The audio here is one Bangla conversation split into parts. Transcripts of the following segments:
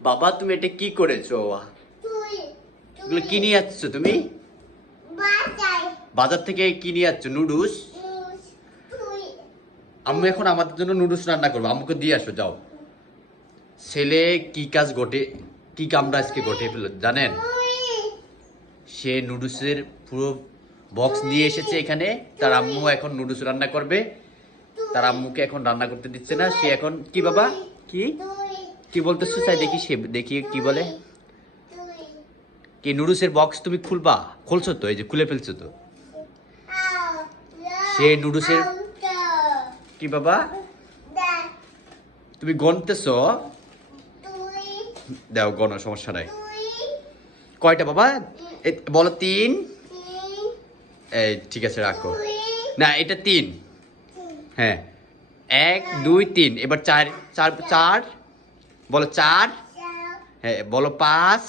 বাবা তুমি এটা কি করেছ? তুই এগুলো কি নিয়ে যাচ্ছ তুমি? বাজার। থেকে কি নিয়ে যাচ্ছ নুডলস? তুই। আম্মু এখন আমাদের জন্য নুডলস রান্না করব। আম্মুকে দিয়ে আসো যাও। ছেলে কি কাজ ঘটে কি কামরা আজকে ঘটে ফেলো জানেন? সে নুডলসের পুরো বক্স নিয়ে এসেছে এখানে। তার আম্মু এখন নুডলস রান্না করবে। তার আম্মুকে এখন রান্না করতে দিচ্ছে না। সে এখন কি বাবা? কি? কি বলতেছো তাই দেখি সে, দেখি কি বলে? কি নুডলসের বক্স তুমি খুলবা? খুলছো তো, এই যে খুলে ফেলছো তো। সে নুডলসের কি বাবা? তুমি গনতেছো তুই দাও, গণ, সমস্যা নাই। কয়টা বাবা? বলো তিন। এই, ঠিক আছে, রাখো। না, এটা তিন। হ্যাঁ। এক, দুই, তিন। এবার চার চার চার। বলো চার। হ্যাঁ বলো পাঁচ।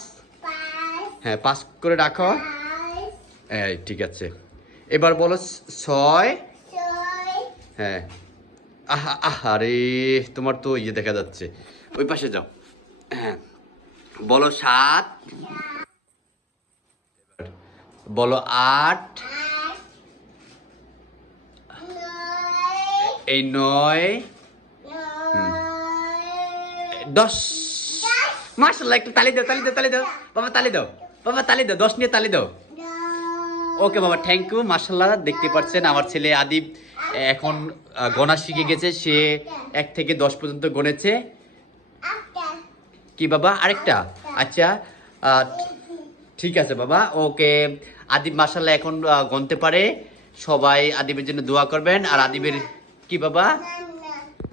হ্যাঁ পাঁচ করে রাখো। হ্যাঁ ঠিক আছে। এবার বলো ছয়। হ্যাঁ। আহা আহারে তোমার তো ইয়ে দেখা যাচ্ছে। ওই পাশে যাও। হ্যাঁ বলো সাত। বলো আট। এই নয়। দশ। মার্শাল্লাহ একটু তালি দাও তালি দাও তালি দাও। বাবা, তালি দাও। বাবা, তালি দাও, দশ নিয়ে তালি দাও। ওকে বাবা থ্যাংক ইউ মার্শাল্লাহ দেখতে পাচ্ছেন আমার ছেলে আদিব এখন গণা শিখে গেছে, সে এক থেকে দশ পর্যন্ত গণেছে। কি বাবা, আরেকটা? আচ্ছা ঠিক আছে বাবা, ওকে, আদিব মার্শাল্লাহ এখন গনতে পারে। সবাই আদিবের জন্য দোয়া করবেন, আর আদিবের কি বাবা?